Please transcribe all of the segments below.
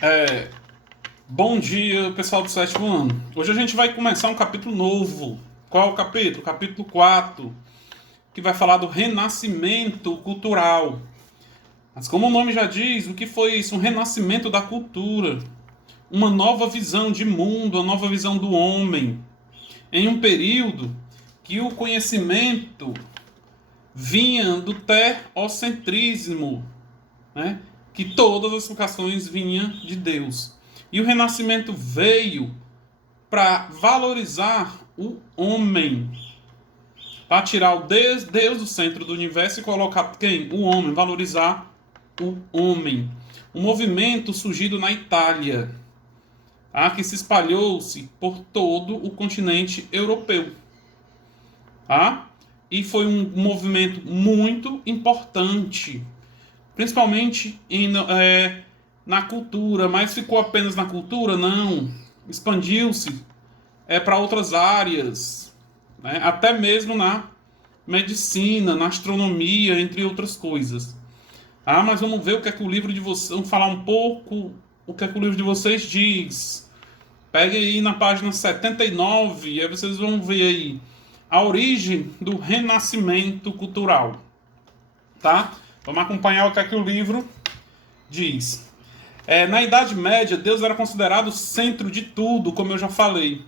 É, Bom dia, pessoal do sétimo ano. Hoje a gente vai começar um capítulo novo. Qual o capítulo? Capítulo 4, que vai falar do renascimento cultural. Mas como o nome já diz, o que foi isso? Um renascimento da cultura. Uma nova visão de mundo, uma nova visão do homem. Em um período que o conhecimento vinha do teocentrismo, né? Que todas as explicações vinham de Deus. E o renascimento veio para valorizar o homem, para tirar o Deus do centro do universo e colocar quem? O homem, valorizar o homem. Um movimento surgido na Itália, tá? Que se espalhou-se por todo o continente europeu. Tá? E foi um movimento muito importante, principalmente na cultura, mas ficou apenas na cultura? Não. Expandiu-se para outras áreas, né? Até mesmo na medicina, na astronomia, entre outras coisas. Mas vamos ver o que é que o livro de vocês. Vamos falar um pouco o que é que o livro de vocês diz. Pegue aí na página 79, e aí vocês vão ver aí a origem do renascimento cultural. Tá? Vamos acompanhar o que é que o livro diz. Na Idade Média, Deus era considerado o centro de tudo, como eu já falei.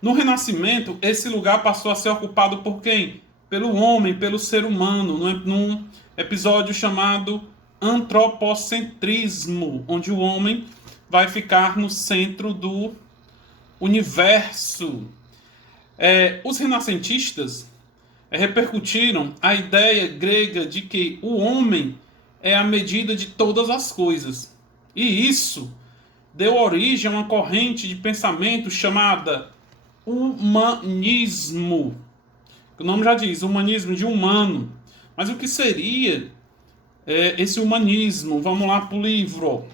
No Renascimento, esse lugar passou a ser ocupado por quem? Pelo homem, pelo ser humano, num episódio chamado antropocentrismo, onde o homem vai ficar no centro do universo. Os renascentistas repercutiram a ideia grega de que o homem é a medida de todas as coisas. E isso deu origem a uma corrente de pensamento chamada humanismo. O nome já diz, humanismo de humano. Mas o que seria esse humanismo? Vamos lá para o livro.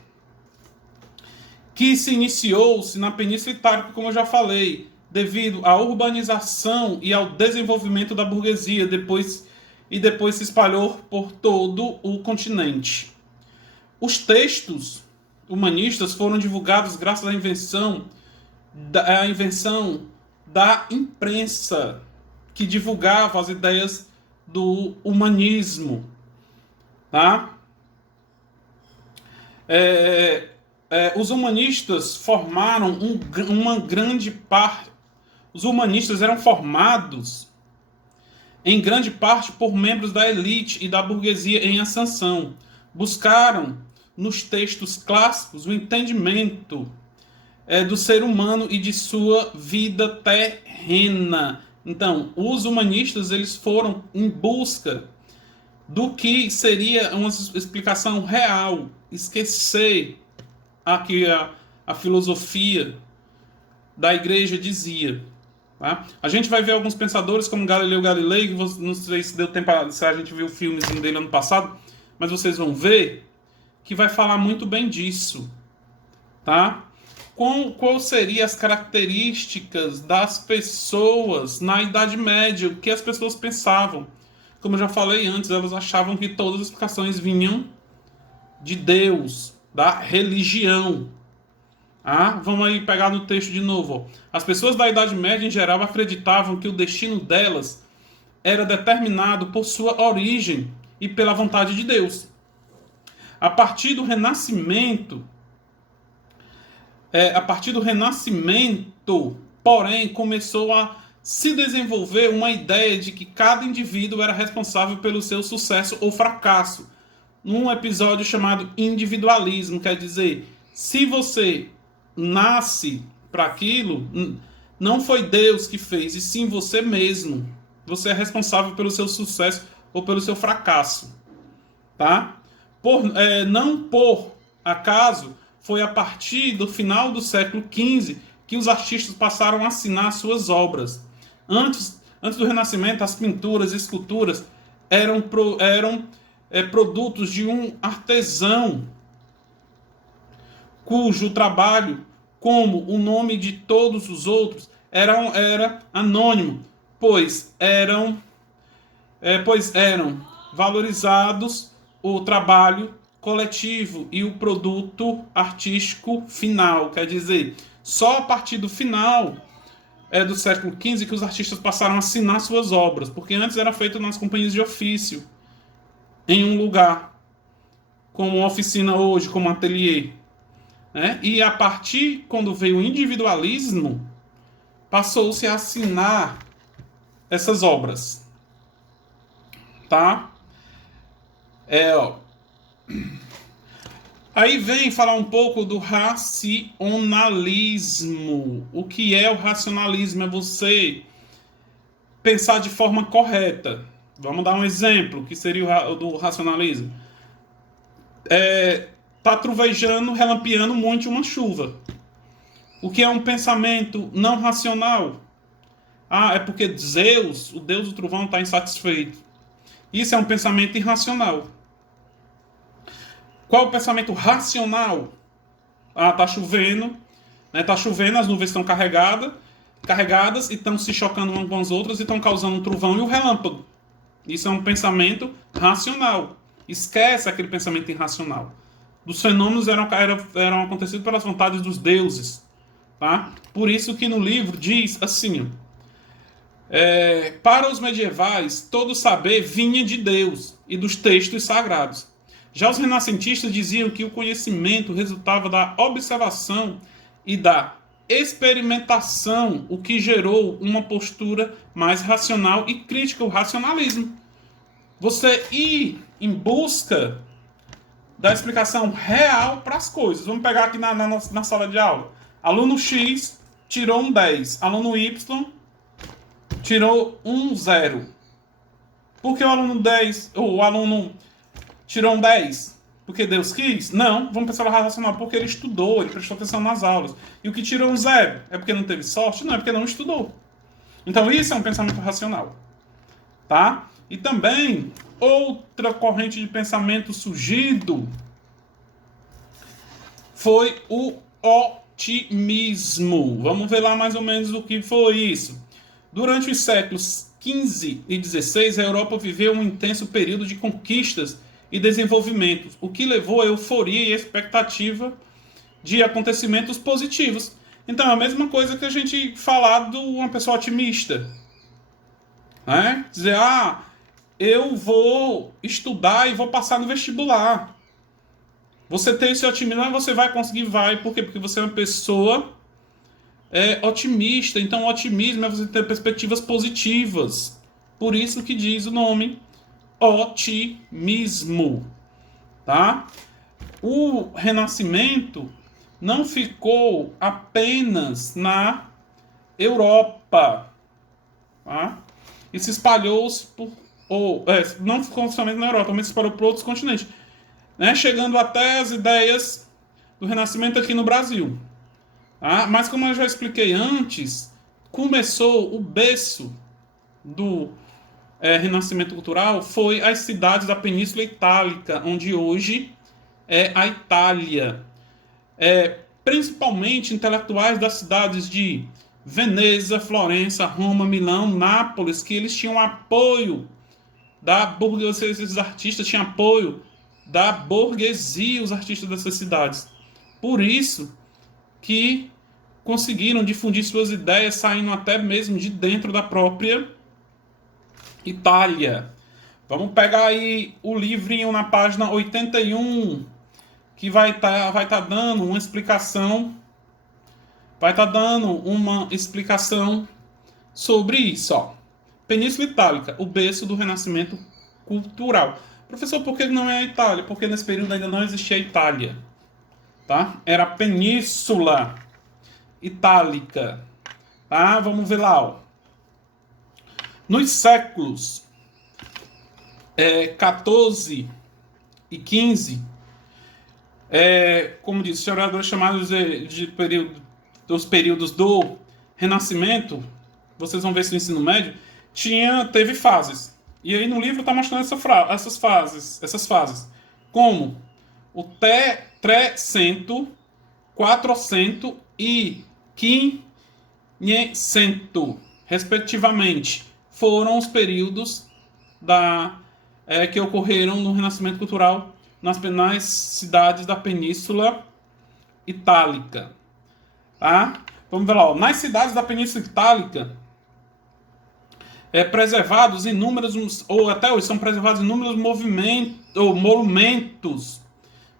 Que se iniciou-se na Península Itálica, como eu já falei, devido à urbanização e ao desenvolvimento da burguesia, depois se espalhou por todo o continente. Os textos humanistas foram divulgados graças à invenção da imprensa, que divulgava as ideias do humanismo. Tá? Os humanistas formaram uma grande parte. Os humanistas eram formados em grande parte por membros da elite e da burguesia em ascensão. Buscaram nos textos clássicos o entendimento do ser humano e de sua vida terrena. Então, os humanistas eles foram em busca do que seria uma explicação real, esquecer aqui a filosofia da igreja dizia. Tá? A gente vai ver alguns pensadores como Galileu Galilei, que não sei se deu tempo, se a gente viu o filmezinho dele ano passado, mas vocês vão ver que vai falar muito bem disso. Tá? Qual seriam as características das pessoas na Idade Média? O que as pessoas pensavam? Como eu já falei antes, elas achavam que todas as explicações vinham de Deus, da religião. Vamos aí pegar no texto de novo. As pessoas da Idade Média, em geral, acreditavam que o destino delas era determinado por sua origem e pela vontade de Deus. A partir do Renascimento, porém, começou a se desenvolver uma ideia de que cada indivíduo era responsável pelo seu sucesso ou fracasso. Num episódio chamado individualismo, quer dizer, se você nasce para aquilo, não foi Deus que fez, e sim você mesmo. Você é responsável pelo seu sucesso ou pelo seu fracasso. Tá? Não por acaso, foi a partir do final do século XV que os artistas passaram a assinar suas obras. Antes do Renascimento, as pinturas e esculturas eram produtos de um artesão cujo trabalho, como o nome de todos os outros, era anônimo, pois eram valorizados o trabalho coletivo e o produto artístico final. Quer dizer, só a partir do final do século XV que os artistas passaram a assinar suas obras, porque antes era feito nas companhias de ofício, em um lugar, como uma oficina hoje, como um ateliê. Né? E a partir, quando veio o individualismo, passou-se a assinar essas obras. Tá? Ó. Aí vem falar um pouco do racionalismo. O que é o racionalismo? É você pensar de forma correta. Vamos dar um exemplo, que seria o do racionalismo. Tá trovejando, relampeando muito uma chuva. O que é um pensamento não racional? É porque Zeus, o deus do trovão, está insatisfeito. Isso é um pensamento irracional. Qual é o pensamento racional? Tá chovendo, né? Tá chovendo, as nuvens estão carregadas e estão se chocando umas com as outras e estão causando um trovão e um relâmpago. Isso é um pensamento racional. Esquece aquele pensamento irracional. Dos fenômenos eram acontecidos pelas vontades dos deuses. Tá? Por isso que no livro diz assim: para os medievais, todo saber vinha de Deus e dos textos sagrados. Já os renascentistas diziam que o conhecimento resultava da observação e da experimentação, o que gerou uma postura mais racional e crítica, o racionalismo. Você ir em busca da explicação real para as coisas. Vamos pegar aqui na sala de aula. Aluno X tirou um 10. Aluno Y tirou um 0. Por que o aluno 10, ou o aluno tirou um 10? Porque Deus quis? Não, vamos pensar no racional, porque ele estudou, ele prestou atenção nas aulas. E o que tirou um 0? É porque não teve sorte? Não, é porque não estudou. Então isso é um pensamento racional. Tá? E também, outra corrente de pensamento surgido foi o otimismo. Vamos ver lá mais ou menos o que foi isso. Durante os séculos XV e XVI, a Europa viveu um intenso período de conquistas e desenvolvimentos, o que levou a euforia e expectativa de acontecimentos positivos. Então, é a mesma coisa que a gente falar de uma pessoa otimista. Né? Dizer, eu vou estudar e vou passar no vestibular. Você tem esse otimismo, mas você vai conseguir, Por quê? Porque você é uma pessoa otimista. Então, o otimismo é você ter perspectivas positivas. Por isso que diz o nome otimismo. Tá? O Renascimento não ficou apenas na Europa. Tá? E se espalhou-se não ficou somente na Europa, mas se espalhou por outros continentes. Né? Chegando até as ideias do Renascimento aqui no Brasil. Tá? Mas como eu já expliquei antes, começou o berço do Renascimento Cultural, foi as cidades da Península Itálica, onde hoje é a Itália. Principalmente intelectuais das cidades de Veneza, Florença, Roma, Milão, Nápoles, que eles tinham apoio da burguesia, esses artistas tinham apoio da burguesia, os artistas dessas cidades. Por isso que conseguiram difundir suas ideias, saindo até mesmo de dentro da própria Itália. Vamos pegar aí o livrinho na página 81, que vai tá dando uma explicação. Vai estar dando uma explicação sobre isso. Ó. Península Itálica, o berço do Renascimento Cultural. Professor, por que não é a Itália? Porque nesse período ainda não existia a Itália. Tá? Era a Península Itálica. Tá? Vamos ver lá. Ó. Nos séculos 14 e 15, como disse, historiadores chamados dos períodos do Renascimento, vocês vão ver isso no ensino médio, teve fases. E aí no livro está mostrando essas fases. Como o 300, 400 e 500, respectivamente, foram os períodos que ocorreram no Renascimento Cultural nas cidades da Península Itálica. Tá? Vamos ver lá. Ó. Nas cidades da Península Itálica, preservados inúmeros, ou até hoje são preservados inúmeros movimentos, ou monumentos,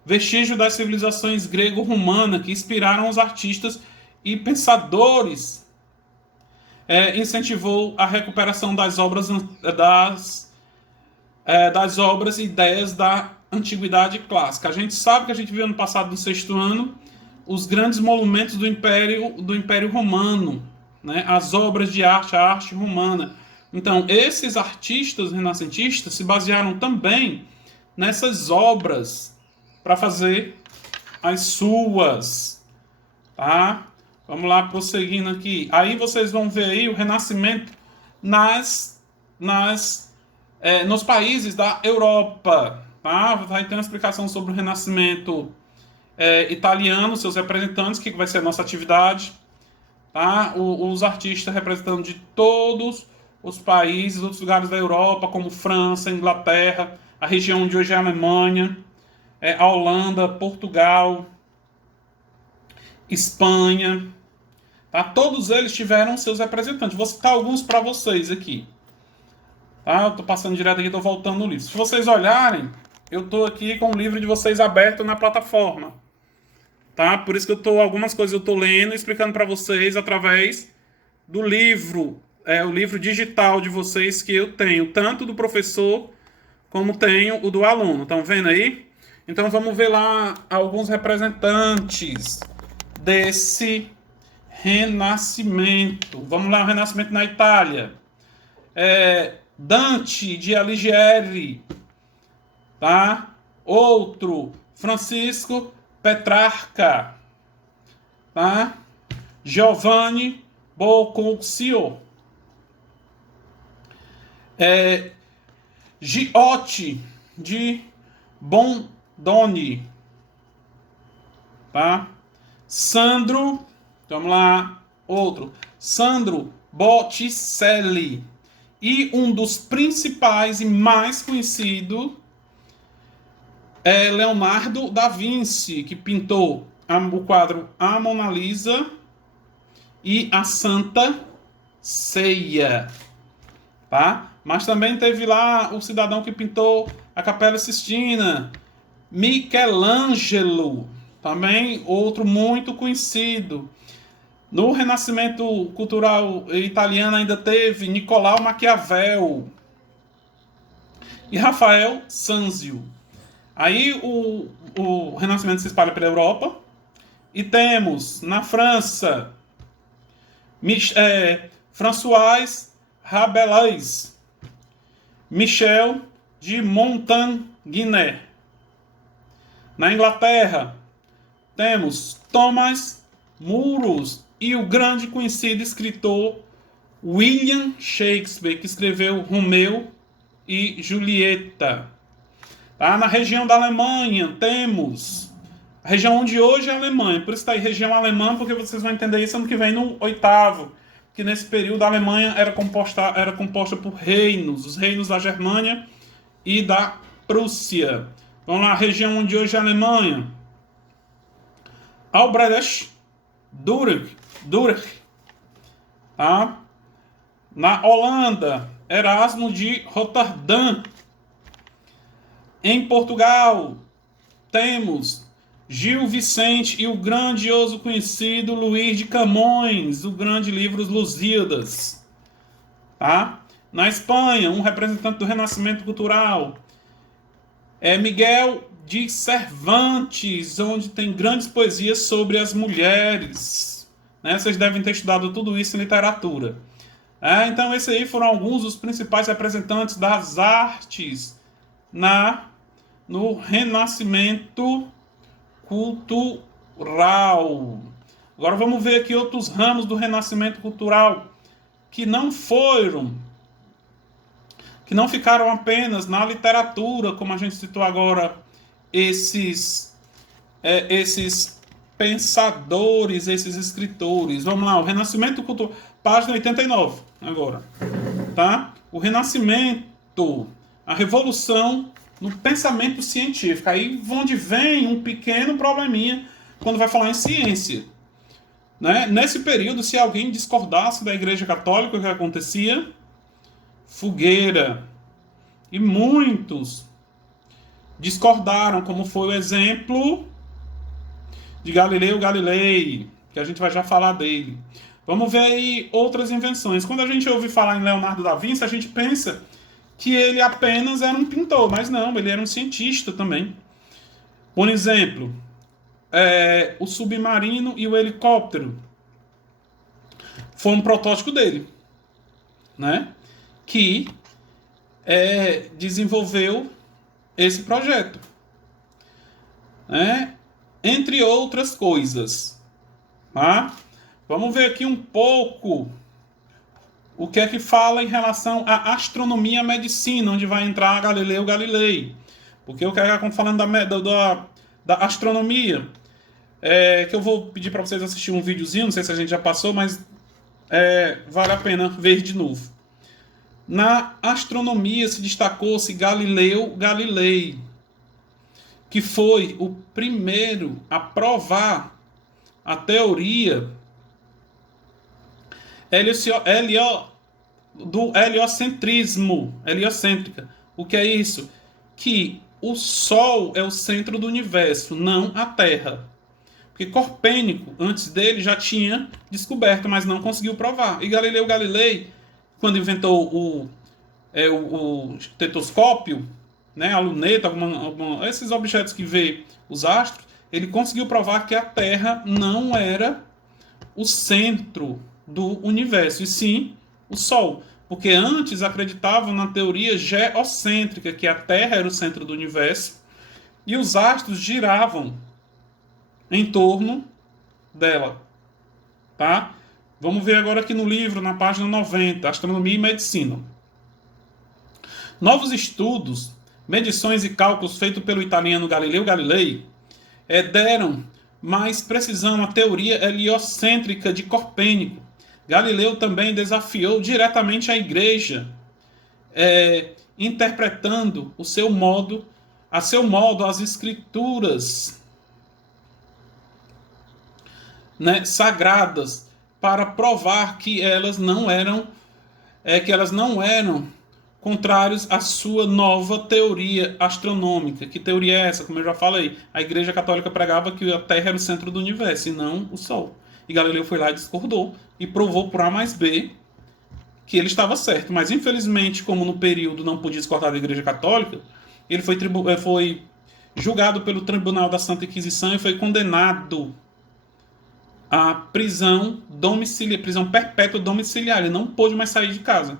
vestígios das civilizações grego-romana que inspiraram os artistas e pensadores. Incentivou a recuperação das obras das obras e ideias da antiguidade clássica. A gente sabe que a gente viu no passado, no sexto ano, os grandes monumentos do Império Romano, né? As obras de arte, a arte romana. Então, esses artistas renascentistas se basearam também nessas obras para fazer as suas, tá? Vamos lá, prosseguindo aqui. Aí vocês vão ver aí o Renascimento nos países da Europa, tá? Vai ter uma explicação sobre o Renascimento italiano, seus representantes, que vai ser a nossa atividade, tá? Os artistas representando de todos os países, outros lugares da Europa, como França, Inglaterra, a região onde hoje é a Alemanha, a Holanda, Portugal, Espanha, tá? Todos eles tiveram seus representantes. Vou citar alguns para vocês aqui. Tá? Eu estou passando direto aqui, estou voltando no livro. Se vocês olharem, eu estou aqui com o livro de vocês aberto na plataforma. Tá? Por isso que algumas coisas eu estou lendo e explicando para vocês através do livro, o livro digital de vocês que eu tenho, tanto do professor como tenho o do aluno. Estão vendo aí? Então vamos ver lá alguns representantes desse Renascimento. Vamos lá, o Renascimento na Itália. Dante de Alighieri, tá? Outro, Francisco Petrarca, tá? Giovanni Boccaccio, Giotti de Bondone, tá? Sandro, vamos lá, outro, Sandro Botticelli. E um dos principais e mais conhecidos é Leonardo da Vinci, que pintou o quadro A Mona Lisa e a Santa Ceia, tá? Mas também teve lá o cidadão que pintou a Capela Sistina, Michelangelo, também outro muito conhecido. No Renascimento cultural italiano ainda teve Nicolau Maquiavel e Rafael Sanzio. Aí o Renascimento se espalha pela Europa e temos na França François Rabelais, Michel de Montaigne. Na Inglaterra temos Thomas Muros e o grande conhecido escritor William Shakespeare, que escreveu Romeu e Julieta. Tá? Na região da Alemanha temos a região onde hoje é a Alemanha, por isso está aí região alemã, porque vocês vão entender isso ano que vem no oitavo, que nesse período a Alemanha era composta por reinos, os reinos da Germânia e da Prússia. Vamos lá, a região onde hoje é a Alemanha, Albrecht Dürer, tá? Na Holanda, Erasmo de Roterdã. Em Portugal, temos Gil Vicente e o grandioso conhecido Luís de Camões, o grande livro Os Lusíadas. Tá? Na Espanha, um representante do Renascimento Cultural é Miguel de Cervantes, onde tem grandes poesias sobre as mulheres. Né? Vocês devem ter estudado tudo isso em literatura. Então, esses aí foram alguns dos principais representantes das artes no Renascimento Cultural. Agora vamos ver aqui outros ramos do Renascimento Cultural que não ficaram apenas na literatura, como a gente citou agora, esses pensadores, esses escritores. Vamos lá, o Renascimento Cultural, página 89, agora. Tá? O Renascimento, a Revolução no pensamento científico. Aí onde vem um pequeno probleminha quando vai falar em ciência. Né? Nesse período, se alguém discordasse da Igreja Católica, o que acontecia? Fogueira. E muitos discordaram, como foi o exemplo de Galileu Galilei, que a gente vai já falar dele. Vamos ver aí outras invenções. Quando a gente ouve falar em Leonardo da Vinci, a gente pensa que ele apenas era um pintor, mas não, ele era um cientista também. Por exemplo, o submarino e o helicóptero foi um protótipo dele, né? Que desenvolveu esse projeto, né? Entre outras coisas, tá? Vamos ver aqui um pouco o que é que fala em relação à astronomia e à medicina, onde vai entrar Galileu Galilei. Porque eu quero falando da astronomia, que eu vou pedir para vocês assistirem um videozinho, não sei se a gente já passou, mas vale a pena ver de novo. Na astronomia se destacou-se Galileu Galilei, que foi o primeiro a provar a teoria do heliocêntrica. O que é isso? Que o Sol é o centro do universo, não a Terra. Porque Copérnico, antes dele, já tinha descoberto, mas não conseguiu provar. E Galileu Galilei, quando inventou o estetoscópio, né, a luneta, esses objetos que vê os astros, ele conseguiu provar que a Terra não era o centro do universo, e sim o Sol. Porque antes acreditavam na teoria geocêntrica, que a Terra era o centro do universo, e os astros giravam em torno dela. Tá? Vamos ver agora aqui no livro, na página 90, Astronomia e Medicina. Novos estudos, medições e cálculos feitos pelo italiano Galileu Galilei deram mais precisão à teoria heliocêntrica de Copérnico. Galileu também desafiou diretamente a Igreja, interpretando a seu modo as escrituras, né, sagradas, para provar que elas não eram contrários à sua nova teoria astronômica. Que teoria é essa? Como eu já falei, a Igreja Católica pregava que a Terra era o centro do universo e não o Sol. E Galileu foi lá e discordou e provou por A mais B que ele estava certo. Mas, infelizmente, como no período não podia discordar da Igreja Católica, ele foi julgado pelo Tribunal da Santa Inquisição e foi condenado à prisão perpétua domiciliar. Ele não pôde mais sair de casa.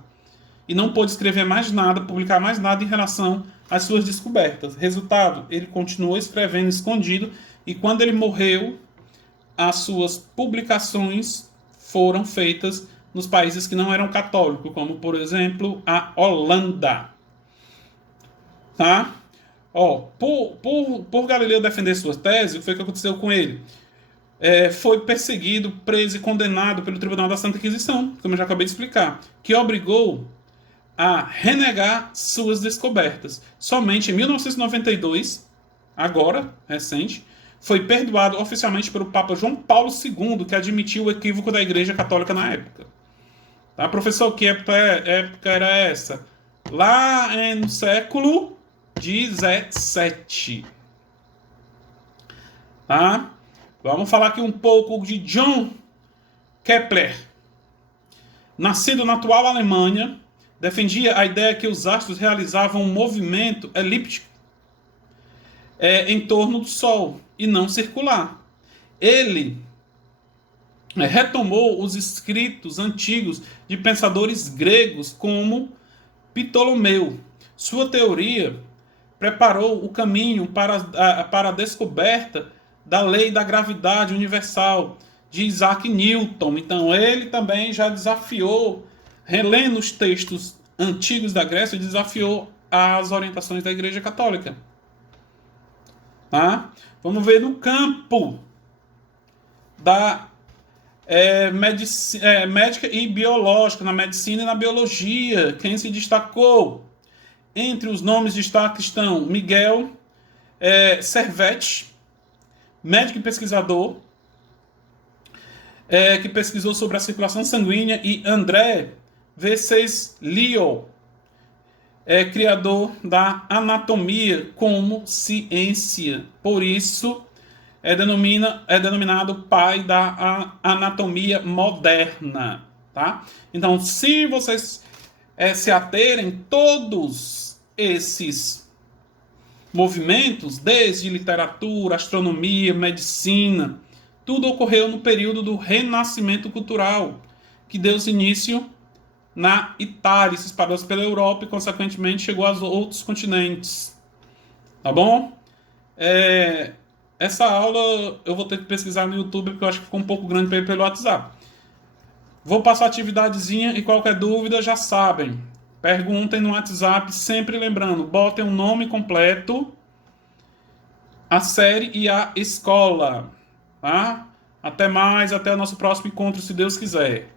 E não pôde escrever mais nada, publicar mais nada em relação às suas descobertas. Resultado, ele continuou escrevendo escondido, e quando ele morreu, as suas publicações foram feitas nos países que não eram católicos, como, por exemplo, a Holanda. Tá? Por Galileu defender sua tese, o que foi que aconteceu com ele? Foi perseguido, preso e condenado pelo Tribunal da Santa Inquisição, como eu já acabei de explicar, que obrigou a renegar suas descobertas. Somente em 1992, agora, recente, foi perdoado oficialmente pelo Papa João Paulo II, que admitiu o equívoco da Igreja Católica na época. Tá, professor, que época era essa? Lá no século XVII. Tá? Vamos falar aqui um pouco de John Kepler. Nascido na atual Alemanha, defendia a ideia que os astros realizavam um movimento elíptico em torno do Sol e não circular. Ele retomou os escritos antigos de pensadores gregos como Ptolomeu. Sua teoria preparou o caminho para a descoberta da lei da gravidade universal de Isaac Newton. Então ele também já desafiou, relendo os textos antigos da Grécia, desafiou as orientações da Igreja Católica. Tá? Vamos ver no campo da médica e biológica, na medicina e na biologia. Quem se destacou? Entre os nomes de destaque estão Miguel Servetti, médico e pesquisador, que pesquisou sobre a circulação sanguínea, e André Venceslau, criador da anatomia como ciência. Por isso, é denominado pai da anatomia moderna. Tá? Então, se vocês se aterem, todos esses movimentos, desde literatura, astronomia, medicina, tudo ocorreu no período do Renascimento Cultural, que deu início na Itália, se espalhou pela Europa e, consequentemente, chegou aos outros continentes. Tá bom? Essa aula eu vou ter que pesquisar no YouTube, porque eu acho que ficou um pouco grande para ir pelo WhatsApp. Vou passar a atividadezinha e qualquer dúvida já sabem. Perguntem no WhatsApp, sempre lembrando, botem o nome completo, a série e a escola. Tá? Até mais, até o nosso próximo encontro, se Deus quiser.